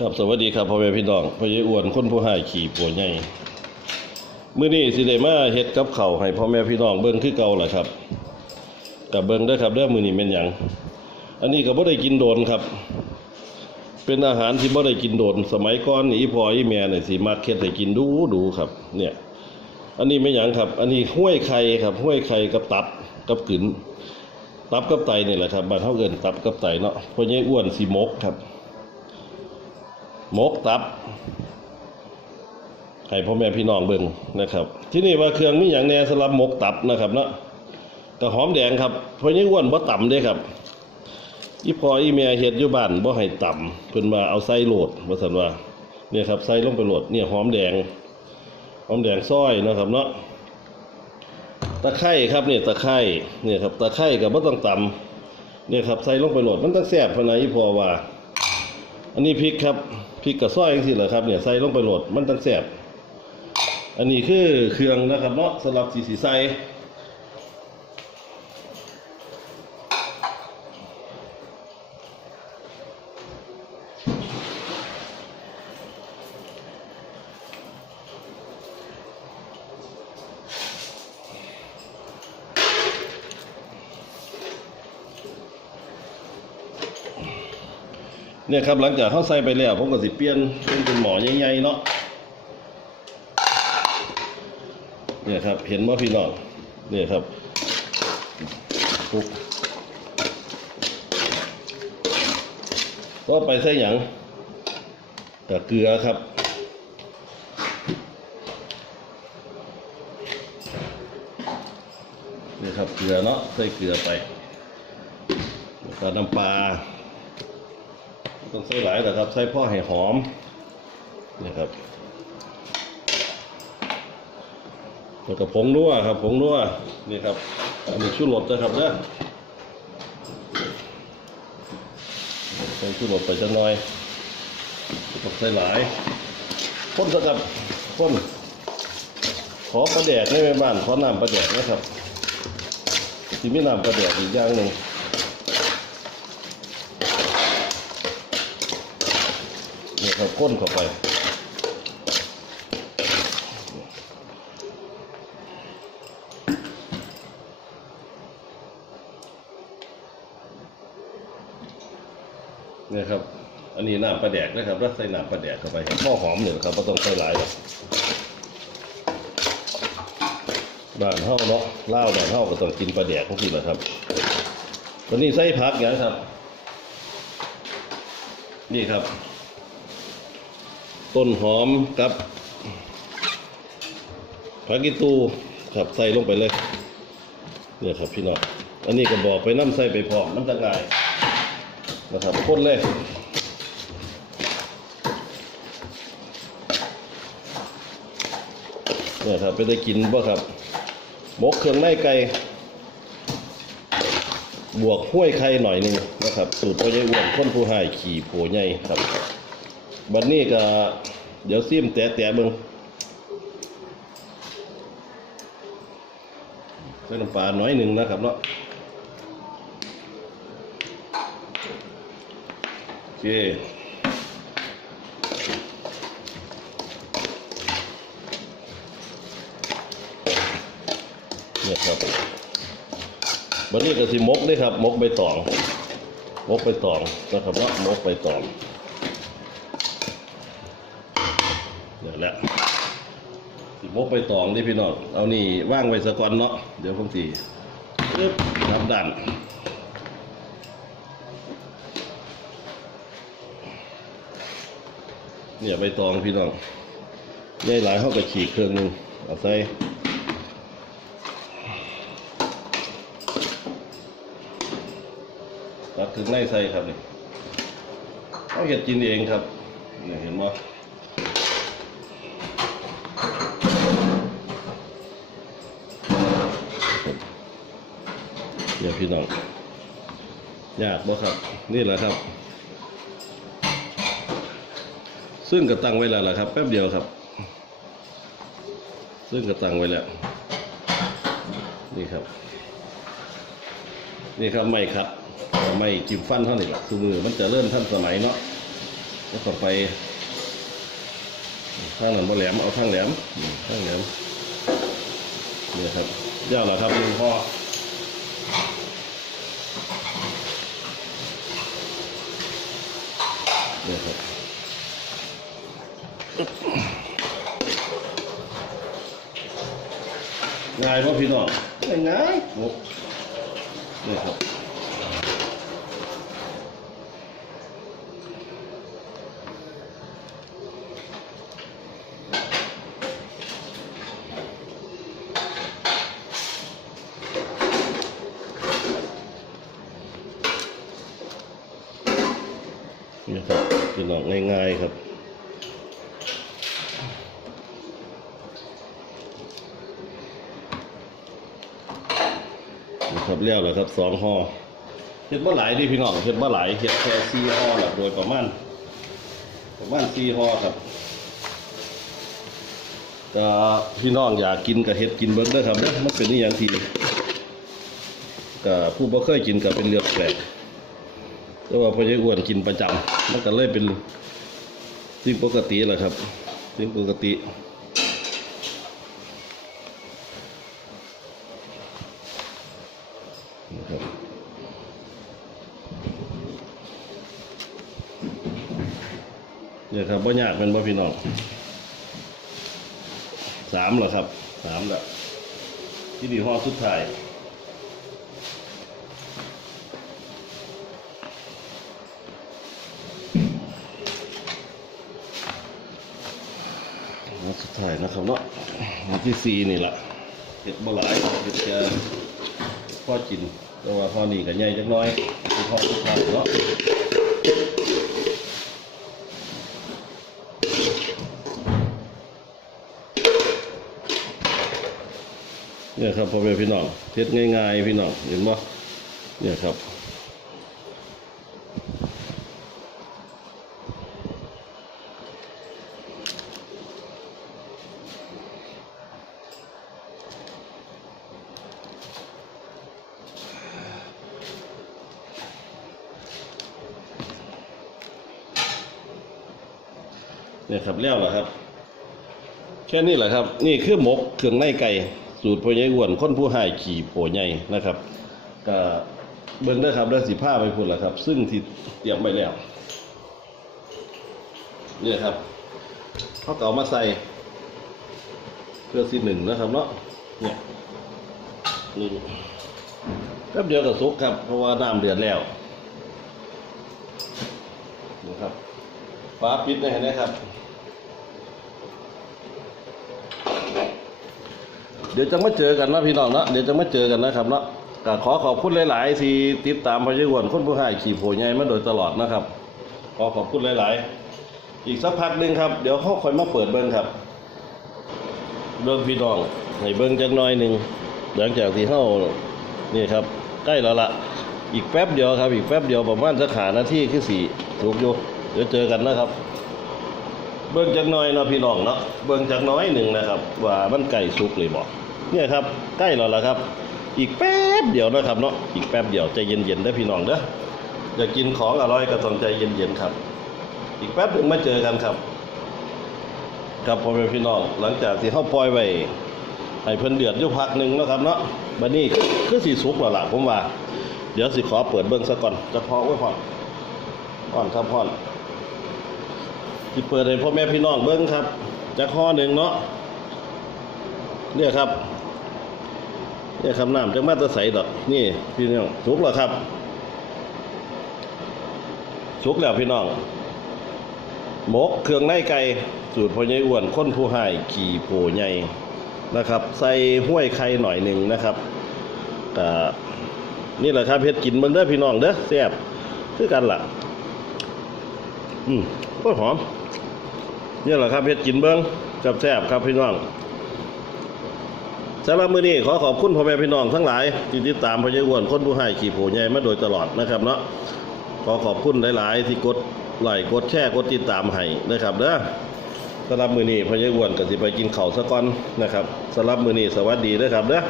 ครับสวัสดีครับพ่อแม่พี่น้องพ่อใหญ่อ้วนคนผู้หายขี่ปวใหญ่มื้อนี้สิได้มาเฮ็ดกับเข้าให้พ่อแม่พี่น้องเบิ่งคือเก่าแหละครับกับเบิ่งเด้ครับเด้อมื้อนี้แม่นหยังอันนี้ก็บ่ได้กินโดนครับ เป็นอาหารที่บ่ได้กินโดน สมัยก่อนนี่อีพ่ออีแม่นี่สิมักเฮ็ดให้กินดูดูครับ เนี่ย อันนี้ไม่หยังครับ อันนี้ห้วยไข่ครับห้วยไข่กับตับกับกึนตับกับไตนี่แหละครับบ้านเฮาเอิ้นตับกับไตเนาะพ่อใหญ่อ้วนสิมกครับ มกตับให้พ่อแม่พี่น้องเบิ่งนะครับ ที่นี่ว่าเครื่องมีอย่างแน่สำหรับมกตับนะครับเนาะกระหอมแดงครับเพราะยังอ้วนบ่ต่ำเด้ครับอีพออีเมียเฮ็ดอยู่บ้านบ่ให้ต่ำเพิ่นว่าเอาใส่โหลดว่าซั่นว่าเนี่ยครับใส่ลงไปโหลดเนี่ยหอมแดงหอมแดงซอยนะครับเนาะตะไคร้ครับเนี่ยตะไคร้เนี่ยครับตะไคร้ก็บ่ต้องต่ำเนี่ยครับใส่ลงไปโหลดมันต้องแซ่บพนะอีพอว่า อันนี้พริกครับ พริกกับซอยจังซี่แหรอครับเนี่ยใส่ลงไปโหลดมันตั้งแสบอันนี้คือเครื่องนะครับเนาะสำหรับสีสีใส่ เนี่ยครับหลังจากเขาใส่ไปแล้วผมก็สิเปลี่ยนเป็นเป็นหมอใหญ่ๆเนาะเนี่ยครับเห็นว่าพี่น้องเนี่ยครับปุ๊บก็ไปใส่หยังกับเกลือครับนี่ครับเกลือเนาะใส่เกลือไปแล้วก็น้ำปลา ต้องใส่หลายแต่ครับ ใส่พ่อให้หอมนี่ครับแล้วก็ผงนัวครับผงนัวนี่ครับ อันนี้ชูรสนะครับเนี่ยใส่ชูรสไปจะน่อยต้องใส่หลายพ่นสกับพ่นขอประแดกในแม่บ้านขอน้ำประแดกนะครับที่มีน้ำประแดกอีกอย่างหนึ่ง นี่ยครับก้นเข้าไปนี่ยครับ อันนี้น้ำปลาแดกนะครับแล้วใส่น้ำปลาแดกเข้าไปให้อหอมเนี่ยครับไม่ต้องใส่หลายหรอกบ้านเฮาเนาะเล่าบ้านเฮาก็ต้องกินปลาแดกทั้งทีแหละครับตัวนี้ใส่ผักอย่างครับ นี่ครับ ต้นหอมกับผักกีตูครับใส่ลงไปเลยเนี่ยครับพี่น้องอันนี้ก็บอกไปน้ำใส่ไปพร้อมน้ำตะไงายนะครับพ่นเลยเนี่ยครับไปได้กินบ่ครับหมกเครื่องในไก่บวกห้วยไข่หน่อยหนึงนะครับ สูตรพ่อใหญ่อ้วนคนผู้ให้ขี่ผัวใหญ่ครับ บัดนี้ก็ เดี๋ยวซิมแตะแตะเบิ่งใส่น้ำปลาน้อยหนึ่งนะครับเนาะโอเคเนี่ยครับบัดนี้ก็สิมกเด้ครับ มกใบตอง มกใบตองนะครับเนาะมกใบตอง เดี๋ยว แหละสิมกไปตองดิพี่น้องเอานี่ว่างไว้สะก่อนเนาะเดี๋ยวผมสีปึ๊บนับดันเนี่ยใบตองพี่น้องใหญ่หลายเขาก็ฉีกเครื่องหนึงเอาใส่ตัดถึงในใส่ครับนี่เขาเห็ดกินเองครับเนี่ยเห็นไหม เนี่ยพี่น้องยากบ่ครับ นี่แหละครับ ซึ่งกระตังไว้แล้วล่ะครับ แป๊บเดียวครับ ซึ่งกระตังไว้แล้ว นี่ครับ นี่ครับไม่ครับไม่จิ้มฟันเท่านี้แหละคือมือมันจะเริ่มท่านสมัยเนาะแล้วต่อไปข้างนั้นบ่แหลมเอาข้างแหลมข้างแหลมเนี่ยครับยาวแล้วครับหนึ่งพ่อเนี่ยครับ ง่ายป่ะพี่น้องง่ายๆโอ้เนี่ยครับ นี่ครับ พี่น้องง่ายๆครับครับเลี้ยวแล้วครับสองห่อเห็ดบ่หลายดิพี่น้องเห็ดบ่หลายเห็ดแค่สี่ห่อแหละโดยประมาณประมาณสี่ห่อครับก็พี่น้องอยากกินกับเห็ดกินเบิร์ดเด้อครับเด้อมันเป็นนี่อย่างที่ก็ผู้บ่เคยกินก็เป็นเรื่องแปลก แต่ว่าพอยายอ้วนกินประจำมันก็เลยเป็นสิ่งปกติแหละครับสิ่งปกติเนี่ยครับบ่ยากเป็นบ่พี่น้องสามเหรอครับสามแล้วที่ดีห้อสุดท้าย อันสุดท้ายนะครับเนาะอันที่สี่นี่แหละเห็ดบ่หลายเห็ดจะพ่อกินแต่ว่าพ่อนี่ก็ใหญ่จักหน้อยคือพ่อสุดท้ายเนาะเนี่ยครับพ่อแม่พี่น้องเฮ็ดง่ายๆพี่น้องเห็นบ่เนี่ยครับ เนี่ยครับแล้วเหรอครับ แค่นี้แหละครับ นี่คือหมกเครื่องในไก่สูตรพ่อใหญ่อ้วนคนผู้หายขี่โผใหญ่นะครับก็เบิ่งได้อครับได้สิผ้าไปพุ่นละครับ ซึ่งที่เตรียมไว้แล้วเนี่ยครับเขาเก่ามาใส่เพื่อสิหนึ่งนะครับเนาะเนี่ยนี่แป๊บเดียวกับซุกครับ เพราะว่าน้ำเดือดแล้วนะครับ ฟ้าปิดได้เห็นไหมครับ เดี๋ยวจะมาเจอกันนะพี่น้องนะเดี๋ยวจะมาเจอกันนะครับเนาะก็ขอขอบคุณหลาย ๆ ที่ติดตามพยวนคนผู้ให้ขี่โผใหญ่มาโดยตลอดนะครับ ขอขอบคุณหลาย ๆ อีกสักพักหนึ่งครับ เดี๋ยวเขาคอยมาเปิดเบิ้งครับเบิ้งพี่น้องให้เบิ้งจักน้อยหนึ่งหลังจากที่เขานี่ครับ ใกล้แล้วละอีกแป๊บเดียวครับ อีกแป๊บเดียวประมาณสักขานาทีคือสี่ถูกอยู่ เดี๋ยวเจอกันนะครับ เบิ่งจักน้อยเนาะพี่น้องเนาะเบิ่งจักน้อยหนึ่งนะครับ ว่ามันใกล้สุกเลยบอกเนี่ยครับใกล้แล้วล่ะครับ อีกแป๊บเดียวนะครับเนาะอีกแป๊บเดียวใจเย็นๆเด้พี่น้องเด้ออยากกินของอร่อยก็ต้องใจเย็นๆครับ อีกแป๊บหนึ่งมาเจอกันครับครับพ่อแม่พี่น้องหลังจากที่เฮาปล่อยไว้ให้เพิ่นเดือดยู่พักหนึ่งนะครับเนาะบัดนี้คือสิสุกแล้วล่ะผมว่า เดี๋ยวสิขอเปิดเบิ่งซะก่อนจะพอไว้พอนพอนครับพอน ที่เปิดให้พ่อแม่พี่น้องเบิ้งครับจากข้อหนึ่งเนาะเนี่ยครับเนี่ยคำนามจากมาตรใสดอกนี่พี่น้องสุกแล้วครับสุกแล้วพี่น้องหมกเครื่องในไก่สูตรพ่อใหญ่อ้วนค้นผู้ให้ขี่โผใหญ่นะครับ ใส่ห้วยไข่หน่อยหนึ่งนะครับก็นี่แหละครับเฮ็ดกินเบิ่งเด้อพี่น้องเด้อแซ่บคือกันล่ะ อืมโอ้ยหอม นี่แหละครับเฮ็ดกินเบิ้งแซ่บครับพี่น้องสำหรับมื้อนี้ขอขอบคุณพ่อแม่พี่น้องทั้งหลายที่ติดตามพญายวนคนผู้ให้ขี่โผใหญ่มาโดยตลอดนะครับเนาะขอขอบคุณหลาย ๆ ที่กดไลค์กดแชร์กดติดตามให้นะครับเด้อสำหรับมื้อนี้พญายวนก็สิไปกินข้าวซะก่อนนะครับสำหรับมื้อนี้สวัสดีเด้อครับเด้อ